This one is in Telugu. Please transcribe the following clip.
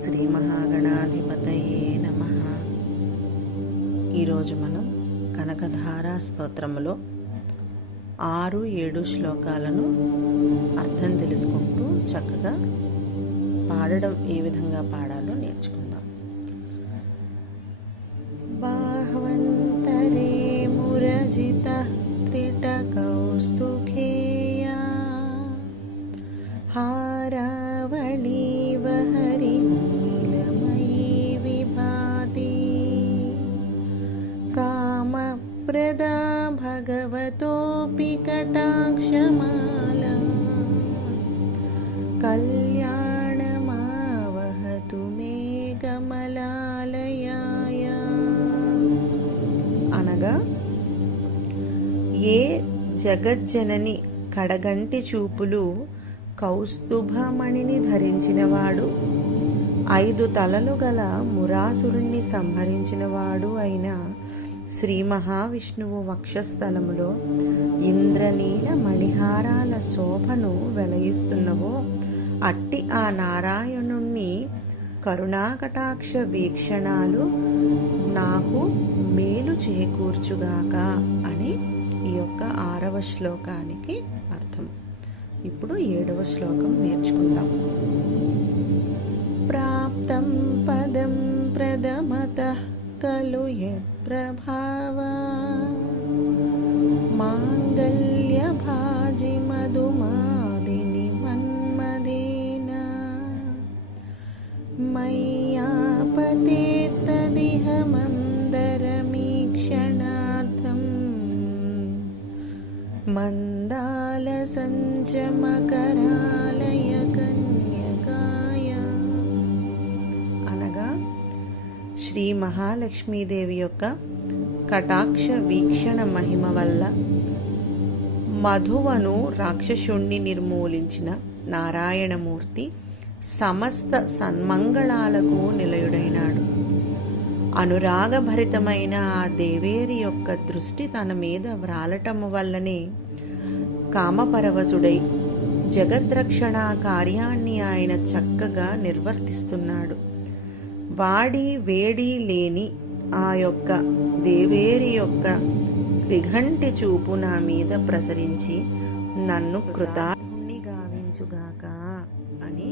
శ్రీ మహాగణాధిపతయే నమ. ఈరోజు మనం కనకధారా స్తోత్రములో ఆరు ఏడు శ్లోకాలను అర్థం తెలుసుకుంటూ చక్కగా పాడడం ఏ విధంగా పాడాలో నేర్చుకుందాం. బాహ్వంతరే మురజిత త్రిటకౌస్తుఖేయా कामप्रदा भगवतोऽपि कटाक्षमाला कल्याणमावहतु मे कमलालयाय అనగా ఏ జగజ్జనని కడగంటి చూపులు కౌస్తుభమణిని ధరించినవాడు ఐదు తలలు గల మురాసురుణ్ణి సంహరించినవాడు అయిన శ్రీ మహావిష్ణువు వక్షస్థలములో ఇంద్రనీల మణిహారాల శోభను వెలయిస్తున్నవో అట్టి ఆ నారాయణుణ్ణి కరుణాకటాక్ష వీక్షణాలు నాకు మేలు చేకూర్చుగాక అని ఈ యొక్క ఆరవ శ్లోకానికి అర్థం. ఇప్పుడు ఏడవ శ్లోకం నేర్చుకుందాం. कलु यप्रभावा माङ्गल्यभाजिमधुमादिनिमन्मदेन मय्यापते तदिह मन्दरमीक्षणार्थं मन्दालसञ्चमकरा శ్రీ మహాలక్ష్మీదేవి యొక్క కటాక్ష వీక్షణ మహిమ వల్ల మధువను రాక్షసుణ్ణి నిర్మూలించిన నారాయణమూర్తి సమస్త సన్మంగళాలకు నిలయుడైనాడు. అనురాగభరితమైన ఆ దేవేరి యొక్క దృష్టి తన మీద వ్రాలటము వల్లనే కామపరవశుడై జగద్రక్షణ కార్యాన్ని ఆయన చక్కగా నిర్వర్తిస్తున్నాడు. వాడి వేడి లేని ఆ యొక్క దేవేరి యొక్క రిఘంటి చూపు నా మీద ప్రసరించి నన్ను కృతాన్ని గావించుగాక అని